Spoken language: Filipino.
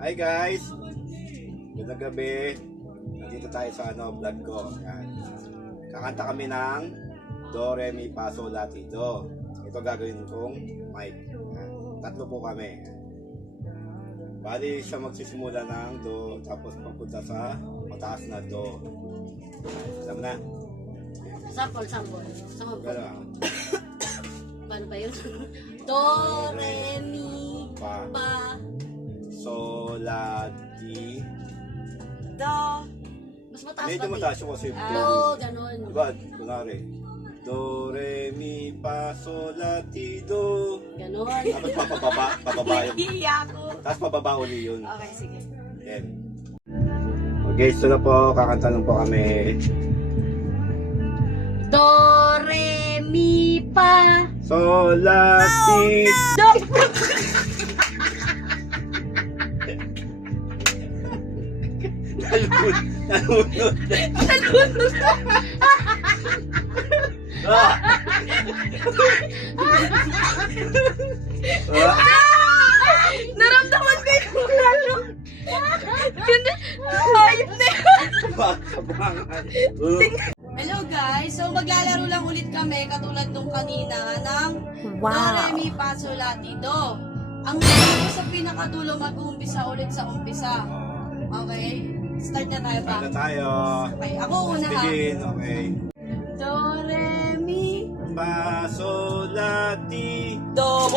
Hi guys! Gandang gabi. Nandito tayo sa vlog ko. Yan. Kakanta kami ng Do, Re, Mi, Fa, Sol, La, Ti, Do. Ito gagawin kong mic. Yan. Tatlo po kami. Bali siya magsisimula ng Do, tapos papunta sa mataas na Do. Alam na? Sample. Gano'n. Paano ba yun? Do, Re, Mi, Fa, Fa, Sol, La, Ti. Do. Mas mataas Medyo ba? mataas yung kasi. Do, ganun. Diba? Kunwari. Do, Re, Mi, Fa, Sol, La, Ti, Do. Ganun. Tapos pababa yung. Hiya ako. Tapos pababa uli yun. Okay, sige. Yan. Okay, so na po. Kakanta lang po kami. Do, Re, Mi, Fa, Sol, La, Ti. Do. Nalunod. Naramdaman ko yung lalo. Hindi. Ayop na yun. Hello guys, so maglalaro lang ulit kami katulad nung kanina ng Do, Re, Mi, Fa, Sol, La, Ti, Do. Ang ko sa pinakadulo mag-uumpisa ulit sa umpisa. Okay? Start na tayo ba? Sana tayo. Okay, ako una ha. Begin, okay. Do, Re, Mi, Fa, Sol, La, Ti. Do.